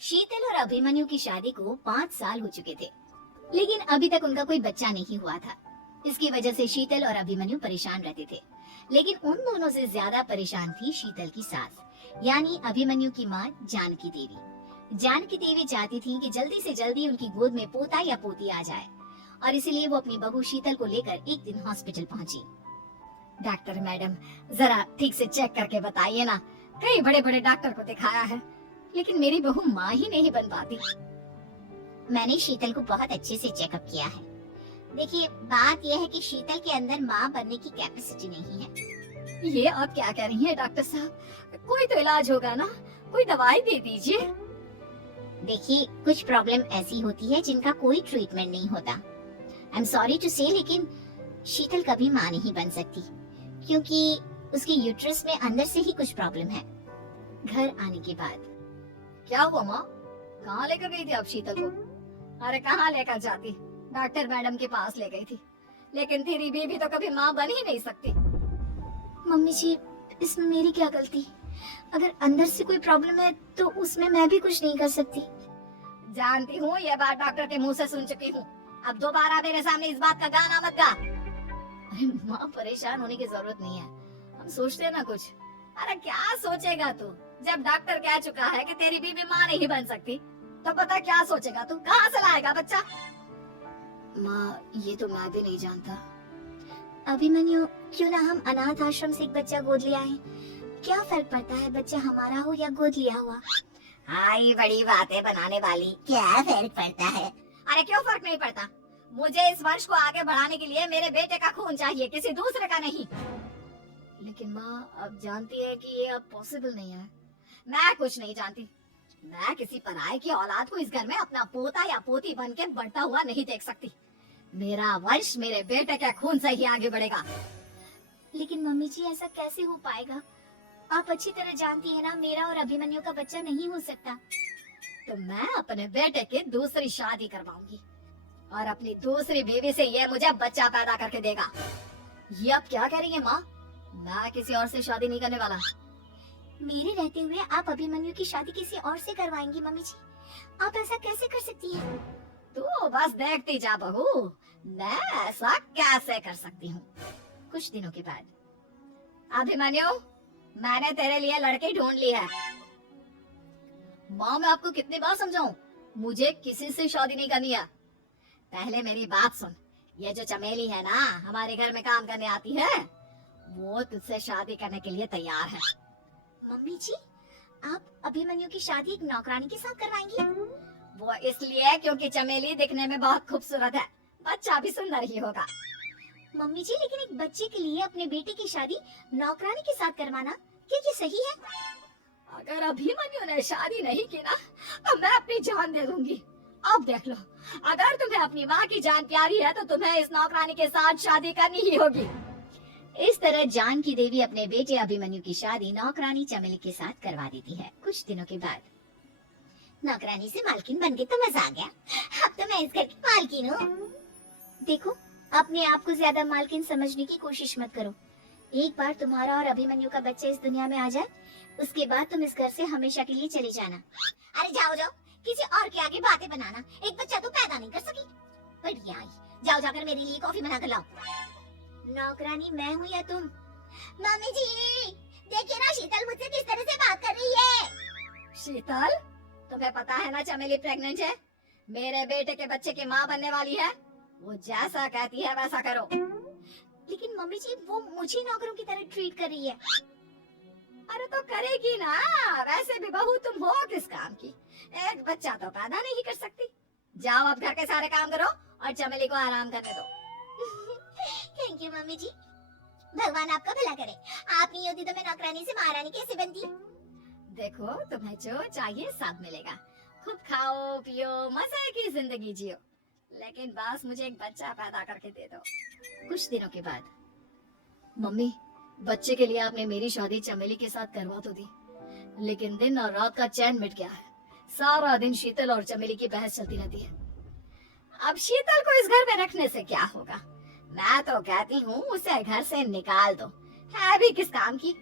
शीतल और अभिमन्यु की शादी को 5 साल हो चुके थे, लेकिन अभी तक उनका कोई बच्चा नहीं हुआ था। इसकी वजह से शीतल और अभिमन्यु परेशान रहते थे, लेकिन उन दोनों से ज्यादा परेशान थी शीतल की सास, यानी अभिमन्यु की माँ जानकी देवी। जानकी देवी चाहती थी कि जल्दी से जल्दी उनकी गोद में पोता या पोती आ जाए, और इसीलिए वो अपनी बहू शीतल को लेकर एक दिन हॉस्पिटल पहुंची। डॉक्टर मैडम, जरा ठीक से चेक करके बताइए ना, कई बड़े बड़े डॉक्टर को दिखाया है, लेकिन मेरी बहू माँ ही नहीं बन पाती। मैंने शीतल को बहुत अच्छे से चेकअप किया है। देखिए, बात यह है कि शीतल के अंदर माँ बनने की कैपेसिटी नहीं है। ये आप क्या कह रही हैं डॉक्टर साहब? कोई तो इलाज होगा ना, कोई दवाई दे दीजिए। देखिए, कुछ प्रॉब्लम ऐसी होती है जिनका कोई ट्रीटमेंट नहीं होता। आई एम सॉरी टू से, लेकिन शीतल कभी माँ नहीं बन सकती, क्योंकि उसके यूट्रस में अंदर से ही कुछ प्रॉब्लम है। घर आने के बाद क्या हुआ माँ? कहाँ लेकर गई थी आप शीतल को? अरे कहाँ लेकर जाती, डॉक्टर मैडम के पास ले गई थी, लेकिन तेरी बीबी तो कभी माँ बन ही नहीं सकती। मम्मी जी, इसमें मेरी क्या गलती? अगर अंदर से कोई प्रॉब्लम है तो उसमें मैं भी कुछ नहीं कर सकती। जानती हूँ, ये बात डॉक्टर के मुंह से सुन चुकी हूँ। अब दोबारा मेरे सामने इस बात का गाना मत गा। अरे माँ, परेशान होने की जरूरत नहीं है, हम सोचते हैं ना कुछ। अरे क्या सोचेगा तू? जब डॉक्टर कह चुका है कि तेरी बीवी माँ नहीं बन सकती, तो पता क्या सोचेगा तू? कहाँ से लाएगा बच्चा? माँ, ये तो मैं भी नहीं जानता। अभिमन्यु, क्यों ना हम अनाथ आश्रम से एक बच्चा गोद ले आए? क्या फर्क पड़ता है बच्चा हमारा हो या गोद लिया हुआ? हाँ, ये बड़ी बातें बनाने वाली, क्या फर्क पड़ता है? अरे क्यों फर्क नहीं पड़ता? मुझे इस वंश को आगे बढ़ाने के लिए मेरे बेटे का खून चाहिए, किसी दूसरे का नहीं। लेकिन माँ, आप जानती है कि ये अब पॉसिबल नहीं है। मैं कुछ नहीं जानती। मैं किसी पराये की औलाद को इस घर में अपना पोता या पोती बन के बढ़ता हुआ नहीं देख सकती। मेरा वंश मेरे बेटे के खून से ही आगे बढ़ेगा। लेकिन मम्मी जी, ऐसा कैसे हो पाएगा? आप अच्छी तरह जानती है ना, मेरा और अभिमन्यु का बच्चा नहीं हो सकता। तो मैं अपने बेटे की दूसरी शादी करवाऊंगी, और अपनी दूसरी बीवी से ये मुझे बच्चा पैदा करके देगा। ये आप क्या कह रही हैं माँ? मैं किसी और से शादी नहीं करने वाला। मेरे रहते हुए आप अभिमन्यु की शादी किसी और से करवाएंगी मम्मी जी? आप ऐसा कैसे कर सकती हैं? तू बस देखती जा बहू, मैं ऐसा कैसे कर सकती हूँ। कुछ दिनों के बाद, अभिमन्यु, मैंने तेरे लिए लड़की ढूंढ ली है। माँ, मैं आपको कितनी बार समझाऊं, मुझे किसी से शादी नहीं करनी है। पहले मेरी बात सुन, ये जो चमेली है ना, हमारे घर में काम करने आती है, वो तुझसे शादी करने के लिए तैयार है। मम्मी जी, आप अभिमन्यु की शादी एक नौकरानी के साथ करवाएंगी? वो इसलिए क्योंकि चमेली दिखने में बहुत खूबसूरत है, बच्चा भी सुंदर ही होगा। मम्मी जी, लेकिन एक बच्चे के लिए अपने बेटे की शादी नौकरानी के साथ करवाना, क्या ये सही है? अगर अभिमन्यु ने शादी नहीं की ना, तो मैं अपनी जान दे दूंगी। अब देख लो, अगर तुम्हें अपनी माँ की जान प्यारी है तो तुम्हें इस नौकरानी के साथ शादी करनी ही होगी। इस तरह जानकी देवी अपने बेटे अभिमन्यु की शादी नौकरानी चमेली के साथ करवा देती है। कुछ दिनों के बाद, नौकरानी से मालकिन बन गई तो मजा आ गया, अब तो मैं इस घर की मालकिन हूँ। देखो, अपने आप को ज्यादा मालकिन समझने की कोशिश मत करो। एक बार तुम्हारा और अभिमन्यु का बच्चा इस दुनिया में आ जाए, उसके बाद तुम इस घर से हमेशा के लिए चले जाना। अरे जाओ जाओ, किसी और के आगे बातें बनाना, एक बच्चा तो पैदा नहीं कर सकी। बढ़िया, जाओ जाकर मेरे लिए कॉफी बना कर लाओ। नौकरानी मैं हूँ या तुम? मम्मी जी, देखिए ना, शीतल मुझसे किस तरह से बात कर रही है। शीतल, तुम्हें पता है ना चमेली प्रेग्नेंट है, मेरे बेटे के बच्चे की माँ बनने वाली है। वो जैसा कहती है वैसा करो। लेकिन मम्मी जी, वो मुझे नौकरों की तरह ट्रीट कर रही है। अरे तो करेगी ना, वैसे भी बहू तुम हो किस काम की, एक बच्चा तो पैदा नहीं कर सकती। जाओ अब घर के सारे काम करो और चमेली को आराम करने दो। थैंक यू मम्मी जी, भगवान आपका भला करे। आप नहीं होती तो मैं नौकरानी से महारानी कैसे बनती? देखो, तुम्हें जो चाहिए सब मिलेगा, खूब खाओ पियो, मजे की जिंदगी जियो, लेकिन बस मुझे एक बच्चा पैदा करके दे दो। कुछ दिनों के बाद, मम्मी, बच्चे के लिए आपने मेरी शादी चमेली के साथ करवा तो दी, लेकिन दिन और रात का चैन मिट गया है। सारा दिन शीतल और चमेली की बहस चलती रहती है। अब शीतल को इस घर में रखने से क्या होगा? मैं तो कहती हूँ उसे घर से निकाल दो, है भी किस काम की।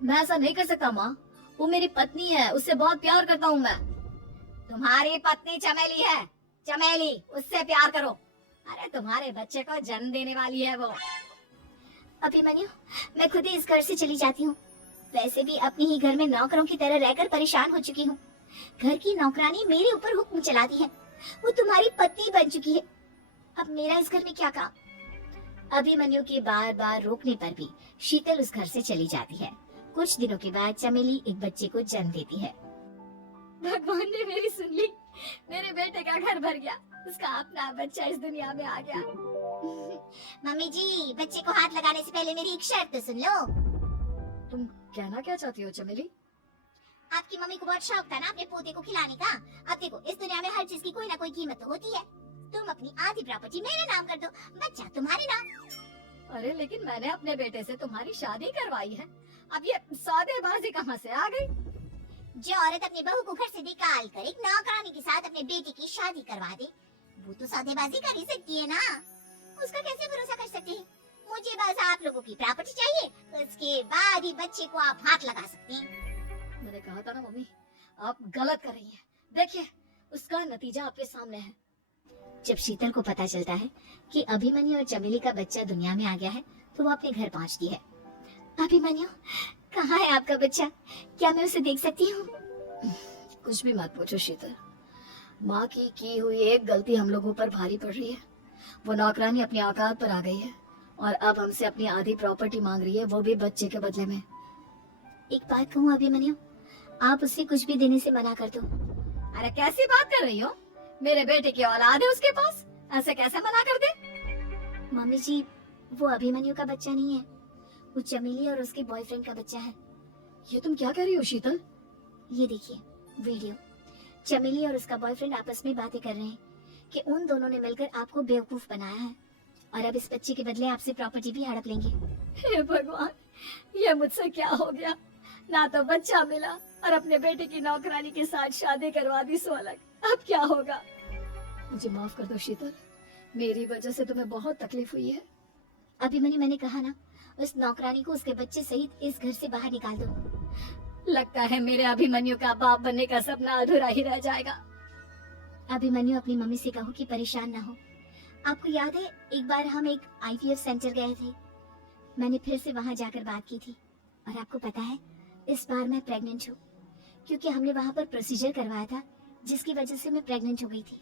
मैं ऐसा नहीं कर सकता माँ, वो मेरी पत्नी है, उससे बहुत प्यार करता हूँ मैं। तुम्हारी पत्नी चमेली है, चमेली, उससे प्यार करो। अरे तुम्हारे बच्चे को जन्म देने वाली है वो। अभिमन्यु, मैं खुद ही इस घर से चली जाती हूँ। वैसे भी अपने ही घर में नौकरों की तरह रहकर परेशान हो चुकी हूँ। घर की नौकरानी मेरे ऊपर हुक्म चलाती है। वो तुम्हारी पत्नी बन चुकी है। अब मेरा इस घर में क्या काम? अभिमन्यु के बार बार रोकने पर भी शीतल उस घर से चली जाती है। कुछ दिनों के बाद चमेली एक बच्चे को जन्म देती है। भगवान ने मेरी सुन ली। मेरे बेटे का घर भर गया। उसका अपना बच्चा इस दुनिया में आ गया। मम्मी जी, बच्चे को हाथ लगाने से पहले मेरी एक शर्त तो सुन लो। तुम कहना क्या चाहती हो चमेली? आपकी मम्मी को बहुत शौक था ना अपने पोते को खिलाने का। अब देखो, इस दुनिया में हर चीज की कोई ना कोई कीमत तो होती है। तुम अपनी आधी प्रॉपर्टी मेरे नाम कर दो, बच्चा तुम्हारे नाम। अरे लेकिन मैंने अपने बेटे से तुम्हारी शादी करवाई है। अब ये सौदेबाजी कहाँ से आ गई? जो औरत अपनी बहू को घर से निकाल कर एक नौकरानी के साथ अपने बेटे की शादी करवा दे, वो तो सौदेबाजी कर ही सकती है ना। उसका कैसे भरोसा कर सकते हैं? मुझे बस आप लोगों की प्रॉपर्टी चाहिए, उसके बाद ही बच्चे को आप हाथ लगा सकते हैं। मैंने कहा था ना मम्मी, आप गलत कर रही हैं। देखिए, उसका नतीजा आपके सामने है। जब शीतल को पता चलता है कि अभिमन्यु और चमेली का बच्चा दुनिया में आ गया है, तो वो अपने घर पहुंचती है। अभिमन्यु, कहाँ है आपका बच्चा? क्या मैं उसे देख सकती हूँ? कुछ भी मत पूछो शीतल। माँ की हुई एक गलती हम लोगों पर भारी पड़ रही है। वो नौकरानी अपनी औकात पर आ गई है और अब हमसे अपनी आधी प्रॉपर्टी मांग रही है, वो भी बच्चे के बदले में। एक बात कहूँ अभिमन्यु, आप उसे कुछ भी देने से मना कर दो। अरे कैसी बात कर रही हो? मेरे बेटे की औलाद है उसके पास, ऐसे कैसे मना कर दे? मम्मी जी, वो अभिमन्यु का बच्चा नहीं है, वो चमेली और उसके बॉयफ्रेंड का बच्चा है। ये तुम क्या कह रही हो शीतल? ये देखिए वीडियो। चमेली और उसका बॉयफ्रेंड आपस में बातें कर रहे हैं कि उन दोनों ने मिलकर आपको बेवकूफ बनाया है और अब इस बच्चे के बदले आपसे प्रॉपर्टी भी हड़प लेंगे। हे भगवान, ये मुझसे क्या हो गया? ना तो बच्चा मिला और अपने बेटे की नौकरानी के साथ शादी करवा दी सो अलग। अब क्या होगा? मुझे माफ कर दो शीतल, मेरी वजह से तुम्हें बहुत तकलीफ हुई है। अभिमन्यु, मैंने कहा ना, उस नौकरानी को उसके बच्चे सहित इस घर से बाहर निकाल दो। लगता है मेरे अभिमन्यु का बाप बनने का सपना अधूरा ही रह जाएगा। अभिमन्यु, अपनी मम्मी से कहो कि परेशान ना हो। आपको याद है एक बार हम एक IVF सेंटर गए थे, मैंने फिर से वहां जाकर बात की थी और आपको पता है इस बार मैं प्रेग्नेंट हूँ, क्योंकि हमने वहां पर प्रोसीजर करवाया था जिसकी वजह से मैं प्रेग्नेंट हो गई थी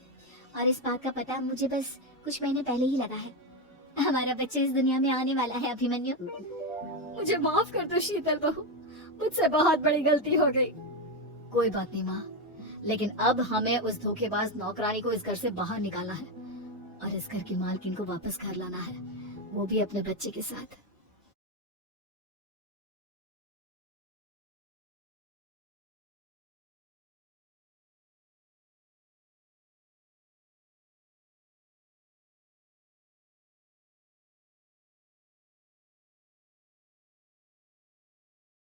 और इस बात का पता मुझे बस कुछ महीने पहले ही लगा है। हमारा बच्चा इस दुनिया में आने वाला है अभिमन्यु। मुझे माफ कर दो शीतल बहू, मुझसे बहुत बड़ी गलती हो गई। कोई बात नहीं माँ, लेकिन अब हमें उस धोखेबाज नौकरानी को इस घर से बाहर निकालना है और इस घर की मालकिन को वापस घर लाना है, वो भी अपने बच्चे के साथ।